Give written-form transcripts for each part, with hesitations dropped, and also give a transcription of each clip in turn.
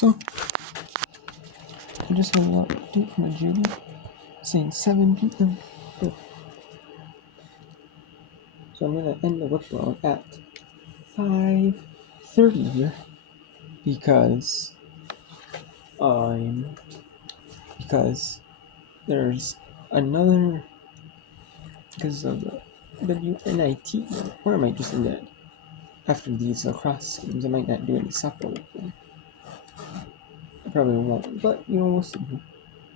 So, I just had an update from a Judy saying 7 p.m. So I'm going to end the whip round at 5:30 here because there's another, because of the WNIT, or I might just end it after these lacrosse games. I might not do any softball with them. I probably won't, but we'll see.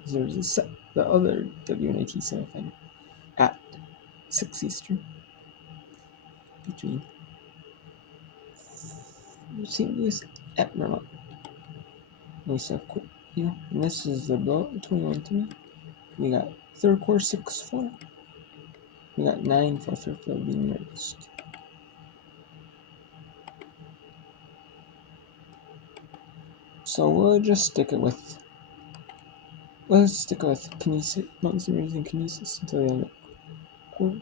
There's the other WNIT sale thing at 6 Eastern between St. Louis at Vermont. We still have and this is the blowout 21-3. We got third quarter 6-4. We got 9 for third field being raised. So let's stick it with Kinesis, Mountain Series and Kinesis until the end of the quarter.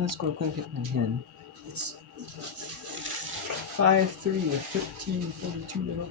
Let's go quick hit my hand. It's 5-3 with 13:42 to go.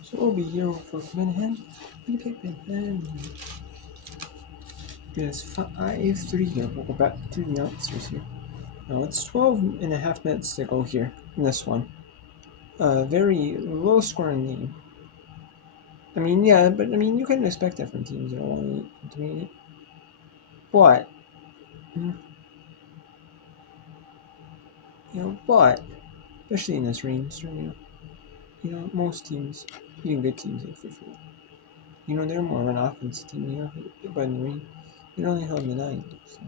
So we'll be here for Pinhead. It's 5-3 here. We'll go back to the announcers here. Now it's 12.5 minutes to go here in this one. Very low scoring game. I mean, yeah, but you couldn't expect that from teams that are only intermediate. But, but especially in this rainstorm, most teams, even good teams, like for sure. They're more of an offensive team. But in the rain, it only held the 9. So.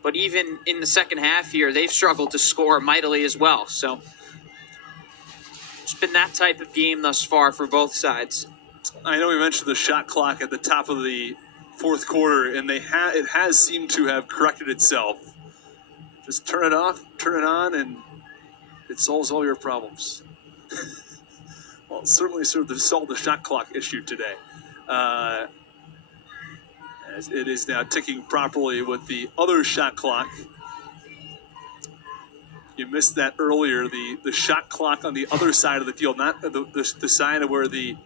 But even in the second half here, they've struggled to score mightily as well. So it's been that type of game thus far for both sides. I know we mentioned the shot clock at the top of the fourth quarter, and it has seemed to have corrected itself. Just turn it off, turn it on, and it solves all your problems. Well, it certainly solved the shot clock issue today. As it is now ticking properly with the other shot clock. You missed that earlier. The shot clock on the other side of the field, not the side of where the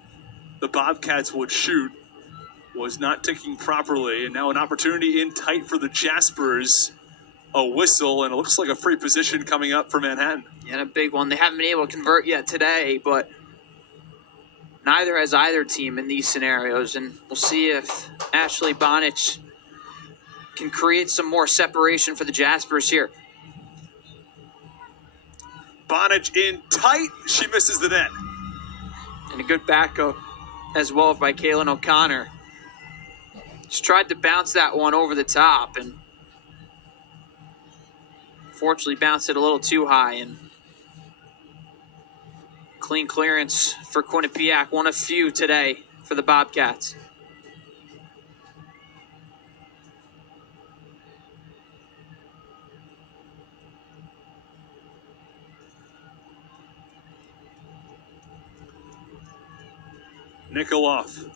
Bobcats would shoot, was not ticking properly. And now an opportunity in tight for the Jaspers. A whistle, and it looks like a free position coming up for Manhattan. Yeah, a big one. They haven't been able to convert yet today, but neither has either team in these scenarios. And we'll see if Ashley Bonich can create some more separation for the Jaspers here. Bonich in tight. She misses the net. And a good backup as well by Kaylin O'Connor. Just tried to bounce that one over the top and fortunately bounced it a little too high. And clean clearance for Quinnipiac, one of few today for the Bobcats. Nikoloff.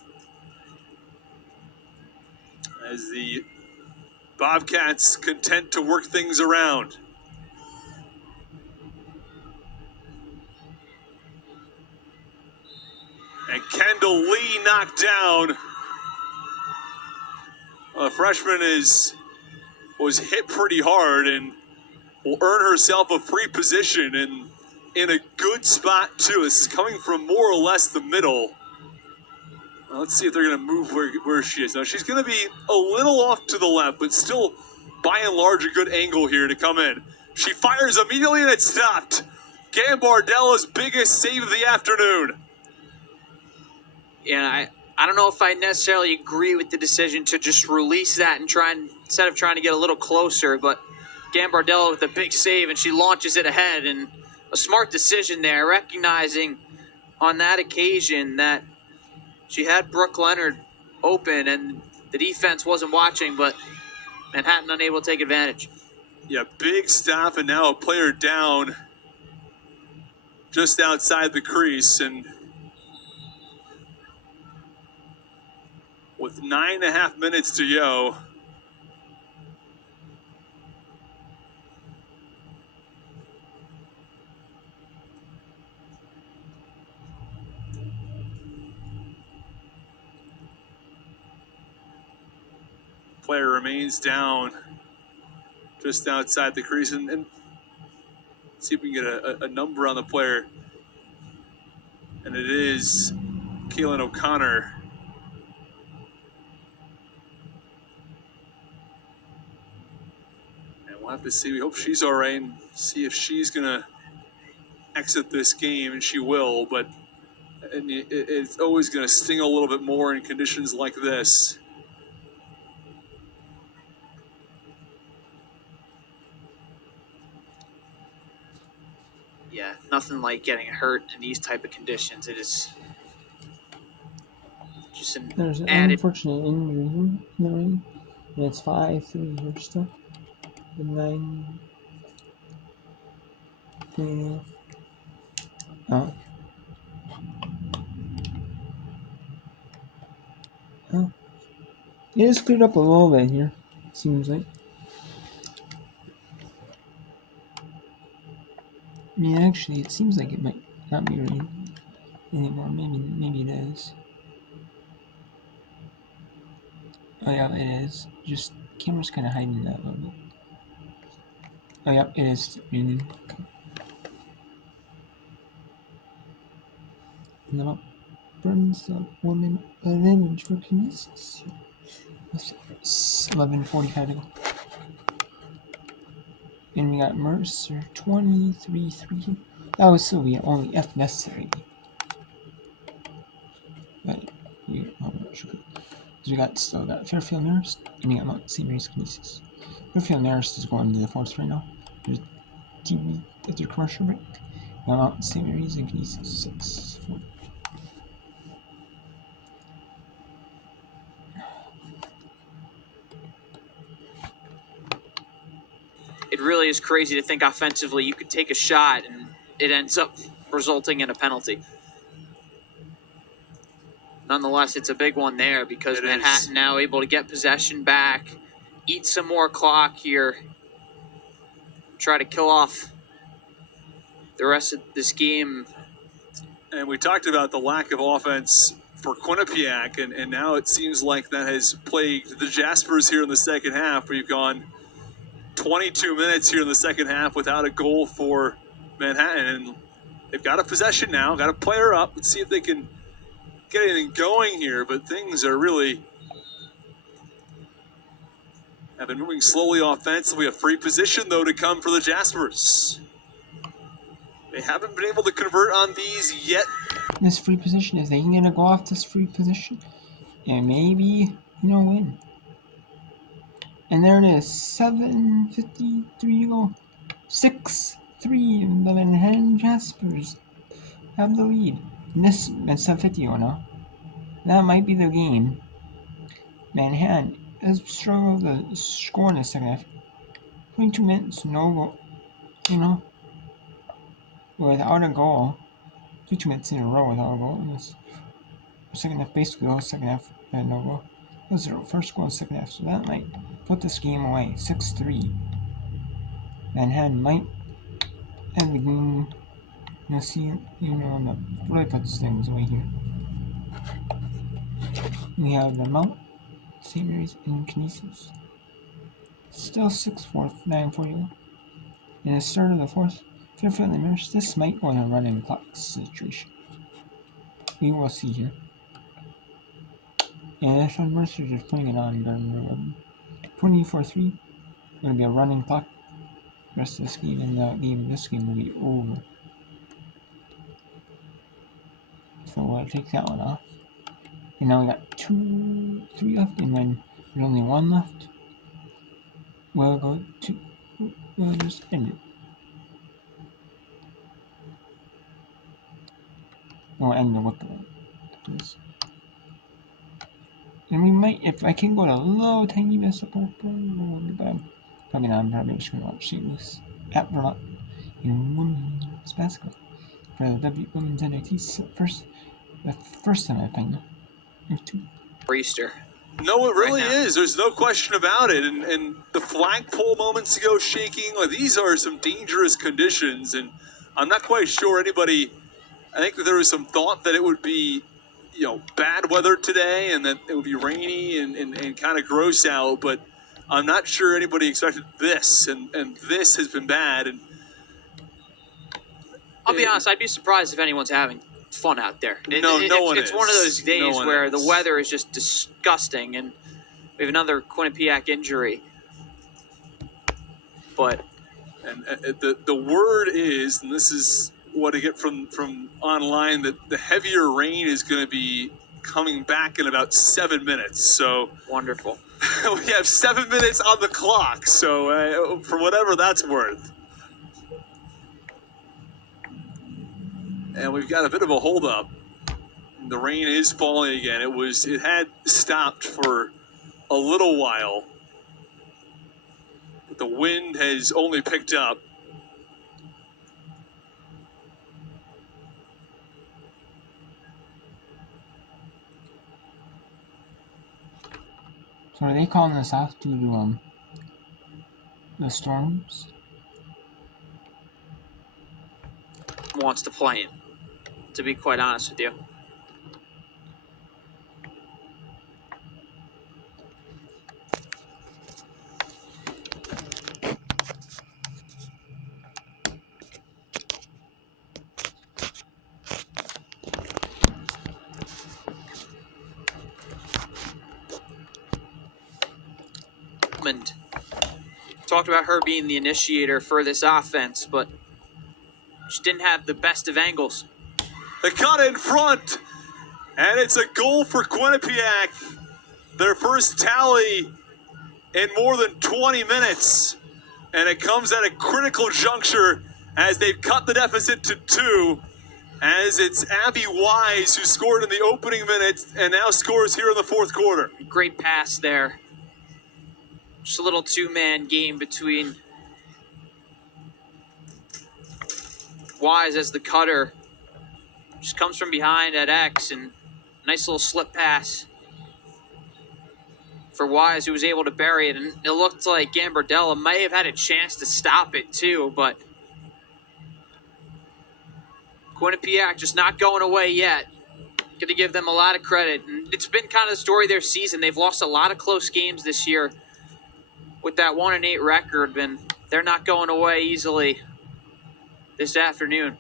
As the Bobcats content to work things around. And Kendall Lee knocked down. The freshman was hit pretty hard and will earn herself a free position and in a good spot too. This is coming from more or less the middle. Let's see if they're going to move where she is. Now, she's going to be a little off to the left, but still, by and large, a good angle here to come in. She fires immediately, and it's stopped. Gambardella's biggest save of the afternoon. And I don't know if I necessarily agree with the decision to just release that and instead of trying to get a little closer, but Gambardella with a big save, and she launches it ahead, and a smart decision there, recognizing on that occasion that she had Brooke Leonard open and the defense wasn't watching, but Manhattan unable to take advantage. Yeah, big stop, and now a player down just outside the crease. And with 9.5 minutes to go, player remains down just outside the crease, and see if we can get a number on the player. And it is Kaylin O'Connor. And we'll have to see. We hope she's all right and see if she's going to exit this game, and she will. But it's always going to sting a little bit more in conditions like this. Yeah, nothing like getting hurt in these type of conditions. It is just There's an added. unfortunate injury in the ring, and it's 5-3 here still. The 9. Yeah. Oh. Oh. It is cleared up a little bit here, seems like. I mean, actually, it seems like it might not be raining anymore. Maybe it is. Oh yeah, it is. Just camera's kind of hiding that a little bit. Oh yeah, it is raining. And then burns up woman advantage for kinesis. 11:45 to go. And we got Mercer 23-3. That would still be only F necessary. But we still got Fairfield Marist, and we got Mount St. Mary's Kinesis. Fairfield Marist is going to the fourth right now. There's TV at their commercial break. We got Mount St. Mary's and Kinesis 6-4. It really is crazy to think offensively you could take a shot and it ends up resulting in a penalty. Nonetheless, it's a big one there because Manhattan now able to get possession back, eat some more clock here, try to kill off the rest of this game. And we talked about the lack of offense for Quinnipiac, and now it seems like that has plagued the Jaspers here in the second half. We've gone 22 minutes here in the second half without a goal for Manhattan, and they've got a possession now, got a player up. Let's see if they can get anything going here, but things are really have been moving slowly offensively. A free position, though, to come for the Jaspers. They haven't been able to convert on these yet. This free position, is they going to go off this free position and maybe, win? And there it is, 7:53 to go. 6-3, the Manhattan Jaspers have the lead. And this at 7:50 or no. That might be the game. Manhattan has struggled to score in the second half. 22 minutes, no goal, without a goal. 22 minutes in a row without a goal. The second half, basically, the whole second half had no goal. That was their first goal in the second half, so that might put this game away. 6-3. Manhattan might have the game. You'll see, that really puts things away here. We have the Mount, St. Mary's, and Canisius. Still 6-4, 9:40. In the start of the fourth, fifth of the match, this might go in a running clock situation. We will see here. And if Mercer just putting it on during 24-3, going to be a running clock. The rest of this game, and this game will be over. So we'll take that one off. And now we got 3 left, and when there's only 1 left, we'll just end it. We'll end the whip please. And we might, if I can go to a little tiny bit support, but I'm probably not. I'm probably just going to watch St. Louis at Vermont in women's basketball for the women's NIT the first time I played them. Or 2. For Easter. No, it really is. There's no question about it. And the flagpole moments ago shaking, these are some dangerous conditions. And I'm not quite sure anybody, I think that there was some thought that it would be, bad weather today and that it would be rainy and kind of gross out. But I'm not sure anybody expected this. And this has been bad. And I'll be honest, I'd be surprised if anyone's having fun out there. No one is. It's one of those days where the weather is just disgusting, and we have another Quinnipiac injury. But the word is, and this is what I get from online, that the heavier rain is going to be coming back in about 7 minutes. So wonderful. We have 7 minutes on the clock. So for whatever that's worth. And we've got a bit of a holdup. The rain is falling again. It had stopped for a little while, but the wind has only picked up. So are they calling this off due to the storms? Wants to play him, to be quite honest with you. Talked about her being the initiator for this offense, but she didn't have the best of angles. They cut in front, and it's a goal for Quinnipiac. Their first tally in more than 20 minutes, and it comes at a critical juncture as they've cut the deficit to 2, as it's Abby Wise who scored in the opening minutes and now scores here in the fourth quarter. Great pass there. Just a little 2-man game between Wise as the cutter. Just comes from behind at X, and nice little slip pass for Wise, who was able to bury it. And it looked like Gambardella might have had a chance to stop it too, but Quinnipiac just not going away yet. Going to give them a lot of credit. And it's been kind of the story of their season. They've lost a lot of close games this year with that 1-8 record, and they're not going away easily this afternoon.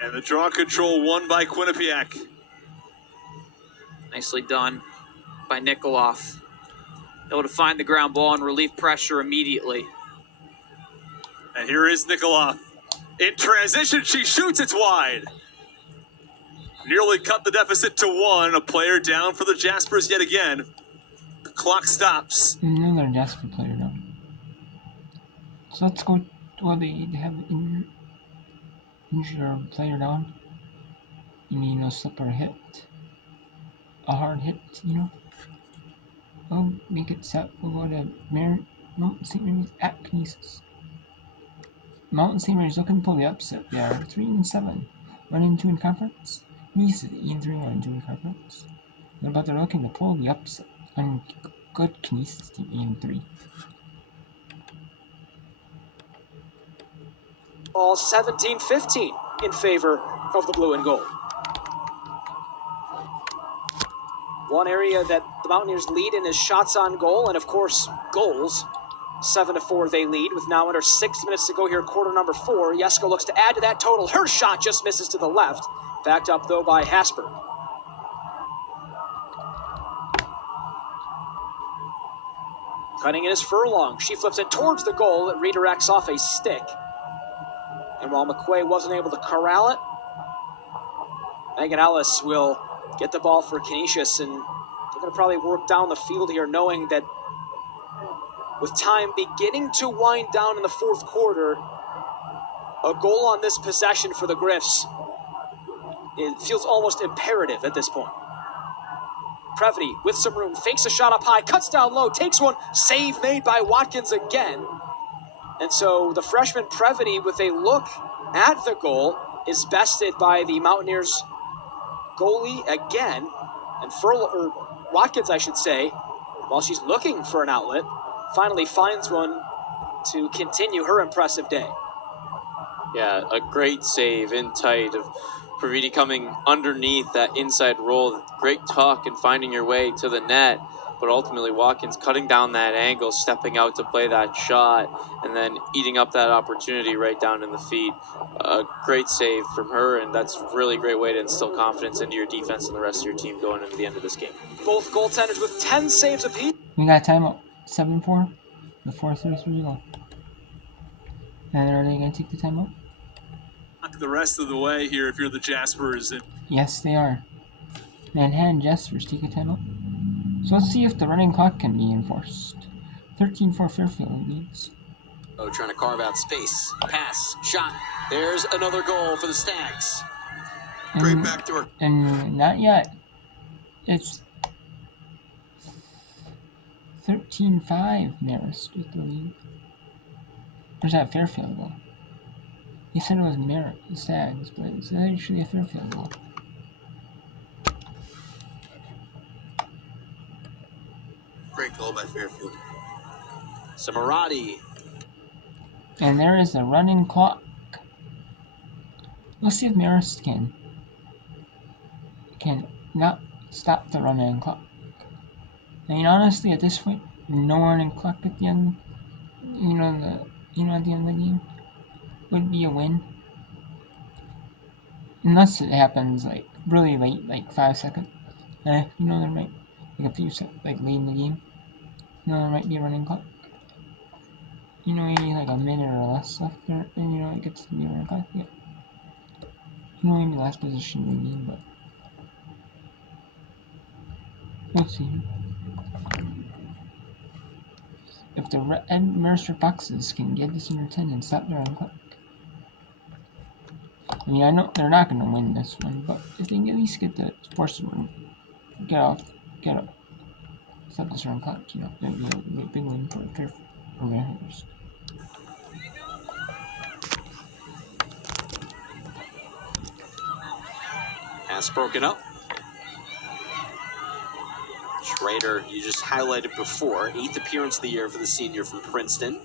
And the draw control won by Quinnipiac. Nicely done by Nikoloff. Able to find the ground ball and relieve pressure immediately. And here is Nikoloff. In transition, she shoots, it's wide. Nearly cut the deficit to 1. A player down for the Jaspers yet again. The clock stops. Another Jasper player down. So let's go. Well, they have injured player down. You mean a slip or a hit? A hard hit, We'll make it set. We'll go to Mountain St. Mary's at Kinesis. Mountain St. Mary's looking to pull the upset there. 3-7. 1-2 in conference. Kinesis 8-3, 1-2 in conference. What about they're looking to pull the upset on good Kinesis team 8-3. Ball 17-15 in favor of the blue and gold. One area that the Mountaineers lead in is shots on goal and, of course, goals. 7-4 they lead with now under 6 minutes to go here, quarter number 4. Jesko looks to add to that total. Her shot just misses to the left. Backed up, though, by Hasper. Cutting in is Furlong. She flips it towards the goal. It redirects off a stick. And while McQuay wasn't able to corral it, Megan Ellis will get the ball for Canisius, and they're going to probably work down the field here, knowing that with time beginning to wind down in the fourth quarter, a goal on this possession for the Griffs, it feels almost imperative at this point. Previty with some room, fakes a shot up high, cuts down low, takes one, save made by Watkins again. And so the freshman Previty, with a look at the goal, is bested by the Mountaineers goalie again. And Watkins, I should say, while she's looking for an outlet, finally finds one to continue her impressive day. Yeah, a great save in tight of Previti coming underneath that inside roll. Great tuck and finding your way to the net. But ultimately, Watkins cutting down that angle, stepping out to play that shot, and then eating up that opportunity right down in the feet. A great save from her, and that's a really great way to instill confidence into your defense and the rest of your team going into the end of this game. Both goaltenders with 10 saves apiece. We got timeout. 7-4. The 4-3-3 to go. And are they going to take the timeout? The rest of the way here if you're the Jaspers. Yes, they are. Manhattan Jaspers take a timeout. So let's see if the running clock can be enforced. 13-4 Fairfield leads. Oh, trying to carve out space. Pass. Shot. There's another goal for the Stags. Great backdoor. And not yet. It's 13-5 Marist with the lead. Where's that Fairfield goal? He said it was the Stags, but it's actually a Fairfield goal. Great goal by Fairfield. Samarati. And there is the running clock. Let's see if Marist can not stop the running clock. I mean, honestly, at this point, no running clock at the end. At the end of the game would be a win, unless it happens like really late, like 5 seconds. There might like a few seconds, like late in the game. There might be a running clock. Maybe like a minute or less left there, and it gets to be a running clock. Yeah. Maybe last position in the game, but we'll see. If the Mercer Foxes can get this under 10 and stop the running clock. I mean, I know they're not going to win this one, but if they can at least get the force one, get up, stop this running clock, that'd be a big win for Mariners. Pass broken up. Schrader, you just highlighted before. 8th appearance of the year for the senior from Princeton.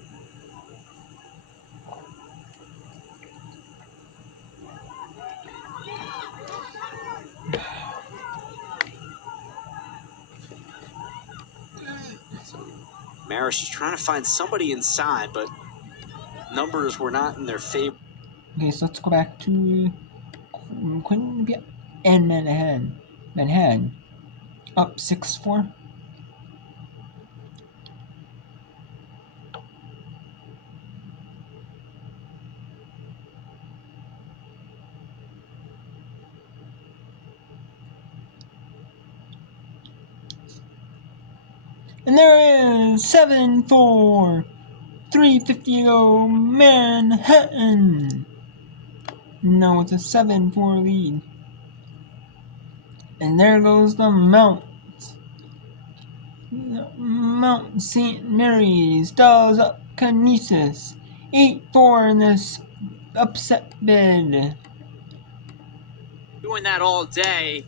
Maris is trying to find somebody inside, but numbers were not in their favor. Okay, so let's go back to Quinnipiac and Manhattan. Manhattan up 6-4. And there is 7-4. 3:50 to go, Manhattan. Now it's a 7-4 lead. And there goes the Mount. Mount St. Mary's does up Canisius. 8-4 in this upset bid. Doing that all day.